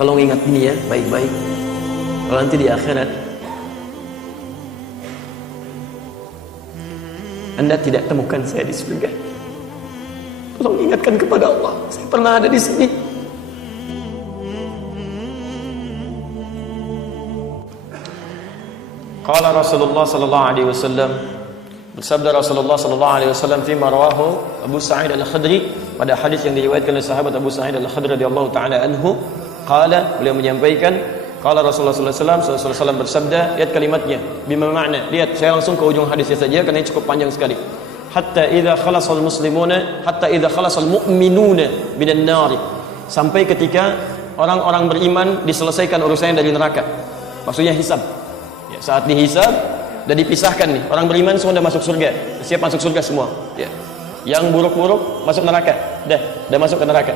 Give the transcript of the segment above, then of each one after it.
Tolong ingat ini ya, baik-baik. Kalau nanti di akhirat Anda tidak temukan saya di surga, tolong ingatkan kepada Allah, saya pernah ada di sini. Qala Rasulullah sallallahu alaihi wasallam, bersabda Rasulullah sallallahu alaihi wasallam fi rawahu Abu Sa'id Al-Khudri, pada hadis yang diriwayatkan oleh sahabat Abu Sa'id Al-Khudri radhiyallahu taala anhu, qala, beliau menyampaikan, qala Rasulullah sallallahu alaihi wasallam bersabda, lihat kalimatnya, bima makna, lihat saya langsung ke ujung hadisnya saja karena ini cukup panjang sekali. Hatta idza khalasal muslimuna, hatta idza khalasal mu'minuna minan nar, sampai ketika orang-orang beriman diselesaikan urusannya dari neraka, maksudnya hisab. Saat dihisab dan dipisahkan nih, orang beriman semua sudah masuk surga, siap masuk surga semua ya. Yang buruk-buruk masuk neraka, dah masuk ke neraka.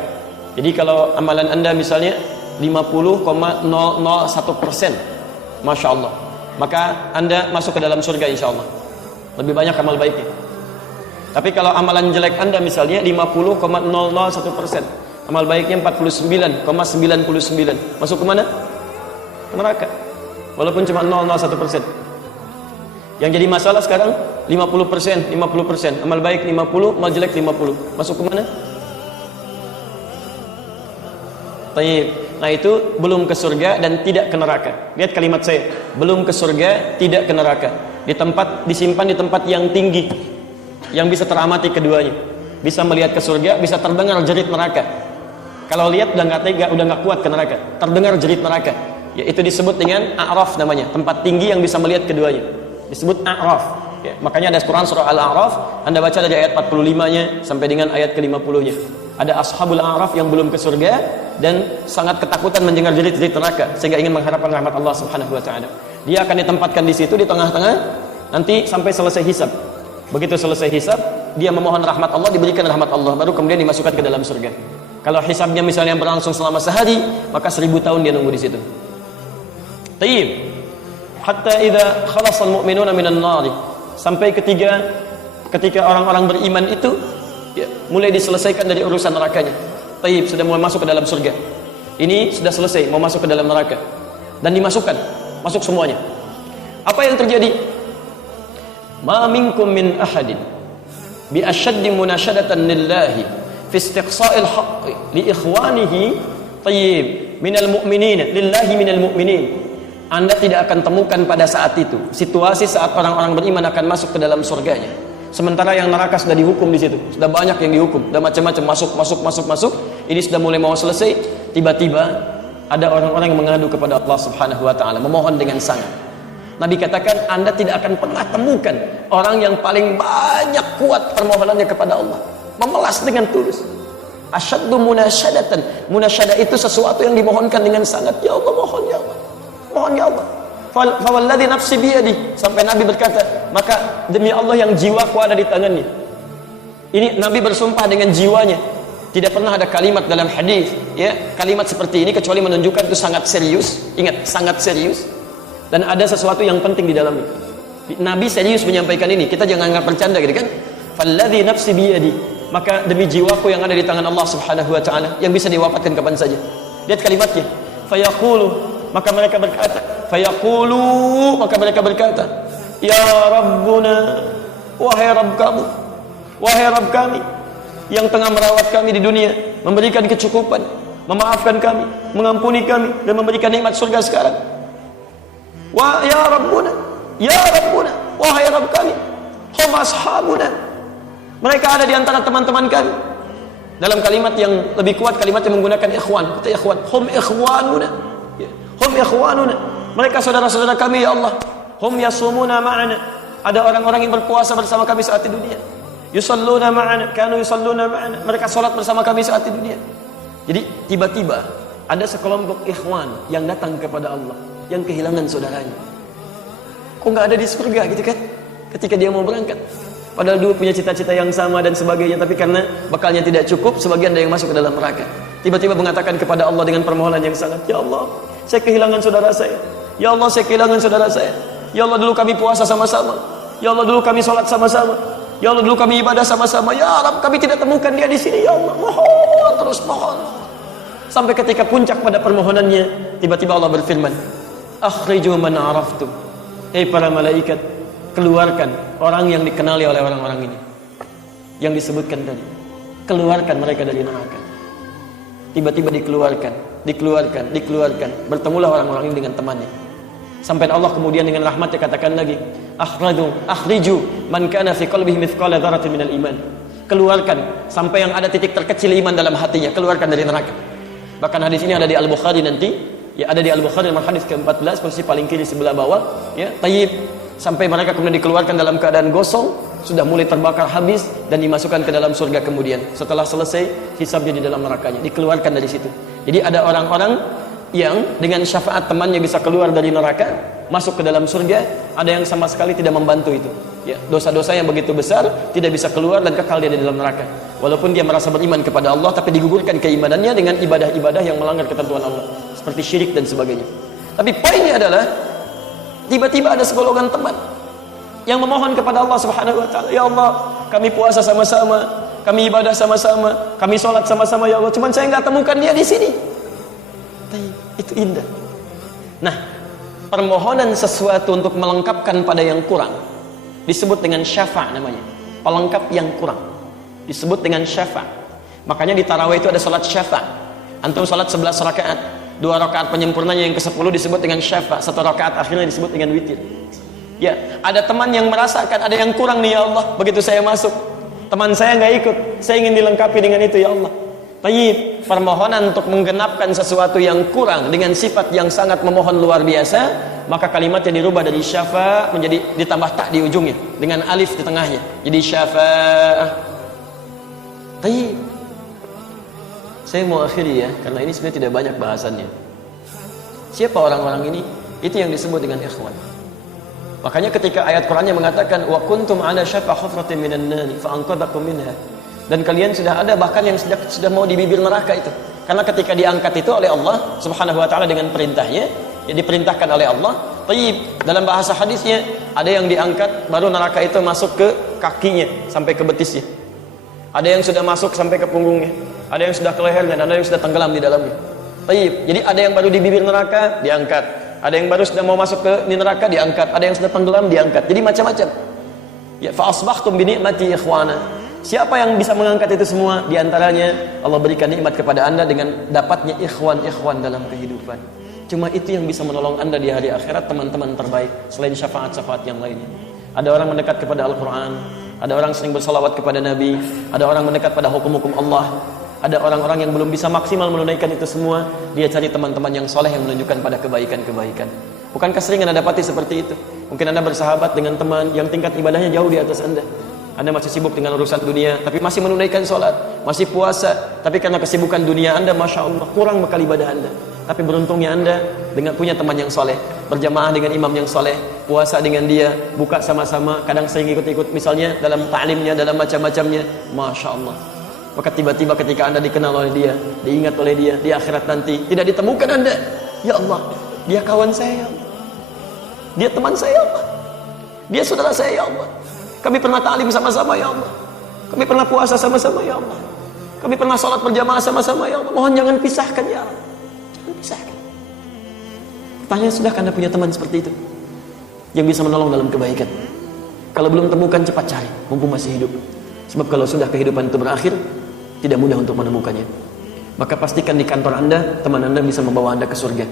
Jadi kalau amalan Anda misalnya 50,001%, Masya Allah, maka Anda masuk ke dalam surga insya Allah, lebih banyak amal baiknya. Tapi kalau amalan jelek Anda misalnya 50,001%, amal baiknya 49,99, masuk ke mana? Ke neraka. Walaupun cuma 0,01%. Yang jadi masalah sekarang 50%, amal baik 50, amal jelek 50. Masuk ke mana? Baik. Nah itu belum ke surga dan tidak ke neraka. Lihat kalimat saya, belum ke surga, tidak ke neraka. Disimpan di tempat yang tinggi, yang bisa teramati keduanya. Bisa melihat ke surga, bisa terdengar jerit neraka. Kalau lihat udah nggak kuat ke neraka. Terdengar jerit neraka. Yaitu disebut dengan A'raf namanya, tempat tinggi yang bisa melihat keduanya, disebut A'raf ya. Makanya ada Quran surah Al-A'raf, Anda baca dari ayat 45-nya sampai dengan ayat ke-50-nya. Ada ashabul A'raf yang belum ke surga dan sangat ketakutan mendengar jerit-jerit neraka, sehingga ingin mengharapkan rahmat Allah Subhanahu wa taala. Dia akan ditempatkan di situ di tengah-tengah nanti sampai selesai hisab. Begitu selesai hisab, dia memohon rahmat Allah, diberikan rahmat Allah, baru kemudian dimasukkan ke dalam surga. Kalau hisabnya misalnya berlangsung selama sehari, maka 1000 tahun dia nunggu di situ. Tayyib. Hatta idza khalasal mu'minuna minan nar, sampai ketika orang-orang beriman itu ya, mulai diselesaikan dari urusan nerakanya. Tayyib, sudah mulai masuk ke dalam surga. Ini sudah selesai, mau masuk ke dalam neraka. Dan dimasukkan, masuk semuanya. Apa yang terjadi? Ma minkum min ahadin bi ashaddi munashadatan lillahi fi istiqsa'il haqqi li ikhwanihi, tayyib, minal mu'minin, lillahi minal mu'minin. Anda tidak akan temukan pada saat itu situasi saat orang-orang beriman akan masuk ke dalam surganya, sementara yang neraka sudah dihukum di situ, sudah banyak yang dihukum, sudah macam-macam masuk. Ini sudah mulai mau selesai, tiba-tiba ada orang-orang yang mengadu kepada Allah Subhanahu wa taala, memohon dengan sangat. Nabi katakan, Anda tidak akan pernah temukan orang yang paling banyak kuat permohonannya kepada Allah, memelas dengan tulus. Asyaddu munasyadatan. Munasyadah itu sesuatu yang dimohonkan dengan sangat. Ya Allah, mohon ya Allah. Mohon ya Allah. Fawalladzi nafsi biyadi, sampai Nabi berkata, maka demi Allah yang jiwaku ada di tangannya. Ini Nabi bersumpah dengan jiwanya. Tidak pernah ada kalimat dalam hadis ya, kalimat seperti ini kecuali menunjukkan itu sangat serius. Ingat, sangat serius. Dan ada sesuatu yang penting di dalamnya. Nabi serius menyampaikan ini. Kita jangan anggap bercanda gitu kan. Falladzi nafsi biyadi, maka demi jiwaku yang ada di tangan Allah Subhanahu wa taala, yang bisa diwafatkan kapan saja. Lihat kalimatnya. Fayaqulu, maka mereka berkata, fayaqulu, maka mereka berkata, ya Rabbuna, wahai Rabb kamu, wahai Rabb kami yang tengah merawat kami di dunia, memberikan kecukupan, memaafkan kami, mengampuni kami, dan memberikan nikmat surga sekarang. Wa ya Rabbuna, wahai Rabb kami, hum ashabuna, mereka ada di antara teman-teman kami. Dalam kalimat yang lebih kuat, kalimat yang menggunakan ikhwan, kata ikhwan, hum ikhwanuna, hum ikhwanuna, mereka saudara-saudara kami ya Allah. Hum yasumuna ma'ana, ada orang-orang yang berpuasa bersama kami saat di dunia. Yusalluna ma'ana, kanu yusalluna ma'ana, mereka salat bersama kami saat di dunia. Jadi tiba-tiba ada sekelompok ikhwan yang datang kepada Allah, yang kehilangan saudaranya. Kok nggak ada di surga gitu kan? Ketika dia mau berangkat, padahal dulu punya cita-cita yang sama dan sebagainya, tapi karena bekalnya tidak cukup, sebagian ada yang masuk ke dalam neraka. Tiba-tiba mengatakan kepada Allah dengan permohonan yang sangat, ya Allah, saya kehilangan saudara saya. Ya Allah, saya kehilangan saudara saya. Ya Allah, dulu kami puasa sama-sama. Ya Allah, dulu kami sholat sama-sama. Ya Allah, dulu kami ibadah sama-sama. Ya Rabb, kami tidak temukan dia di sini. Ya Allah, mohon terus mohon. Sampai ketika puncak pada permohonannya, tiba-tiba Allah berfirman, akhriju man araftum. Hei para malaikat, keluarkan orang yang dikenali oleh orang-orang ini, yang disebutkan tadi. Keluarkan mereka dari neraka. Tiba-tiba dikeluarkan. Bertemulah orang-orang ini dengan temannya. Sampai Allah kemudian dengan rahmatnya katakan lagi, akhriju man kana fi qalbihi mithqala dzarratin minal iman. Keluarkan sampai yang ada titik terkecil iman dalam hatinya, keluarkan dari neraka. Bahkan hadis ini ada di Al-Bukhari nanti, ya ada di Al-Bukhari nomor hadis ke-14 posisi paling kiri sebelah bawah, ya, tayyib, sampai mereka kemudian dikeluarkan dalam keadaan gosong, sudah mulai terbakar habis dan dimasukkan ke dalam surga kemudian. Setelah selesai hisabnya di dalam nerakanya, dikeluarkan dari situ. Jadi ada orang-orang yang dengan syafaat temannya bisa keluar dari neraka, masuk ke dalam surga, ada yang sama sekali tidak membantu itu. Ya, dosa-dosa yang begitu besar tidak bisa keluar dan kekal dia di dalam neraka. Walaupun dia merasa beriman kepada Allah, tapi digugurkan keimanannya dengan ibadah-ibadah yang melanggar ketentuan Allah, seperti syirik dan sebagainya. Tapi poinnya adalah tiba-tiba ada segolongan teman yang memohon kepada Allah Subhanahu wa taala, ya Allah, kami puasa sama-sama, kami ibadah sama-sama, kami sholat sama-sama ya Allah, cuman saya nggak temukan dia di sini. Itu indah. Nah, permohonan sesuatu untuk melengkapkan pada yang kurang disebut dengan syafa' namanya. Pelengkap yang kurang disebut dengan syafa'. Makanya di tarawih itu ada sholat syafa'. Antum sholat 11 rakaat, 2 rakaat penyempurnanya yang ke-10 disebut dengan syafa', 1 rakaat akhirnya disebut dengan witir. Ya, ada teman yang merasakan ada yang kurang nih ya Allah, begitu saya masuk, teman saya nggak ikut, saya ingin dilengkapi dengan itu ya Allah. Tayyib, permohonan untuk menggenapkan sesuatu yang kurang dengan sifat yang sangat memohon luar biasa, maka kalimatnya dirubah dari syafa' menjadi ditambah tak di ujungnya dengan alif di tengahnya, jadi syafa'ah. Tayyib, saya mau akhiri ya, karena ini sebenarnya tidak banyak bahasannya. Siapa orang-orang ini? Itu yang disebut dengan ikhwan. Makanya ketika ayat Qur'annya mengatakan wa kuntum ala syafa hufratin minan nar fa anqadhakum minha, dan kalian sudah ada bahkan yang sudah mau di bibir neraka itu, karena ketika diangkat itu oleh Allah Subhanahu wa taala dengan perintahnya, ya diperintahkan oleh Allah. Tayyib, dalam bahasa hadisnya ada yang diangkat baru neraka itu masuk ke kakinya sampai ke betisnya, ada yang sudah masuk sampai ke punggungnya, ada yang sudah ke lehernya, dan ada yang sudah tenggelam di dalamnya. Tayyib, jadi ada yang baru di bibir neraka diangkat, ada yang baru sudah mau masuk ke neraka diangkat, ada yang sudah tenggelam diangkat, jadi macam-macam. Ya, fa asbahtum bi ni'mati ikhwana. Siapa yang bisa mengangkat itu semua? Di antaranya Allah berikan nikmat kepada anda dengan dapatnya ikhwan-ikhwan dalam kehidupan. Cuma itu yang bisa menolong anda di hari akhirat, teman-teman terbaik selain syafaat-syafaat yang lainnya. Ada orang mendekat kepada Al-Quran, ada orang sering bersalawat kepada Nabi, ada orang mendekat pada hukum-hukum Allah, ada orang-orang yang belum bisa maksimal menunaikan itu semua, dia cari teman-teman yang soleh yang menunjukkan pada kebaikan-kebaikan. Bukankah sering anda dapati seperti itu? Mungkin anda bersahabat dengan teman yang tingkat ibadahnya jauh di atas anda. Anda masih sibuk dengan urusan dunia, tapi masih menunaikan sholat, masih puasa, tapi karena kesibukan dunia anda, Masya Allah, kurang bekal ibadah anda. Tapi beruntungnya anda dengan punya teman yang soleh, berjamaah dengan imam yang soleh, puasa dengan dia, buka sama-sama, kadang sering ikut-ikut misalnya dalam ta'limnya, dalam macam-macamnya, Masya Allah. Maka tiba-tiba ketika anda dikenal oleh dia, diingat oleh dia, di akhirat nanti tidak ditemukan anda, ya Allah, dia kawan saya ya Allah, dia teman saya ya Allah, dia saudara saya ya Allah, kami pernah ta'lim sama-sama ya Allah, kami pernah puasa sama-sama ya Allah, kami pernah sholat berjamaah sama-sama ya Allah, mohon jangan pisahkan ya Allah, jangan pisahkan. Pertanyaan, sudahkah anda punya teman seperti itu yang bisa menolong dalam kebaikan? Kalau belum temukan, cepat cari mumpung masih hidup, sebab kalau sudah kehidupan itu berakhir, tidak mudah untuk menemukannya. Maka pastikan di kantor anda, teman anda bisa membawa anda ke surga.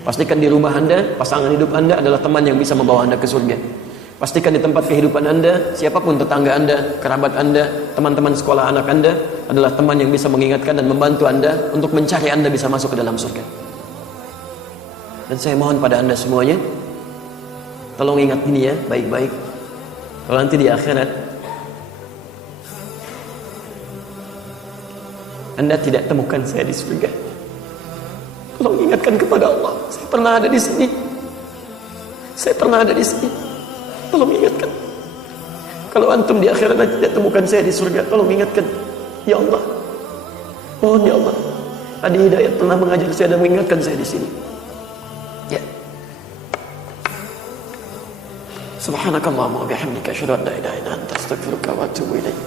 Pastikan di rumah anda, pasangan hidup anda adalah teman yang bisa membawa anda ke surga. Pastikan di tempat kehidupan anda, siapapun tetangga anda, kerabat anda, teman-teman sekolah anak anda adalah teman yang bisa mengingatkan dan membantu anda untuk mencari anda bisa masuk ke dalam surga. Dan saya mohon pada anda semuanya, tolong ingat ini ya, baik-baik. Kalau nanti di akhirat anda tidak temukan saya di surga, tolong ingatkan kepada Allah, saya pernah ada di sini, saya pernah ada di sini. Tolong ingatkan. Kalau antum di akhirat tidak temukan saya di surga, tolong ingatkan. Ya Allah, mohon ya Allah, Adi Hidayat pernah mengajar saya dan mengingatkan saya di sini. Ya. Subhanakallahumma wa bihamdika asyhadu an la ilaha illa anta astaghfiruka wa atubu ilaik.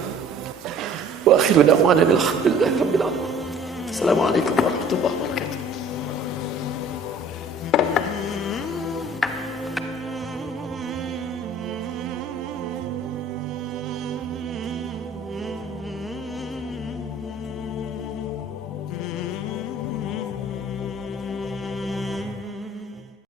Wa akhiru da'wana alhamdulillahi rabbil alamin. Assalamualaikum warahmatullahi wabarakatuh.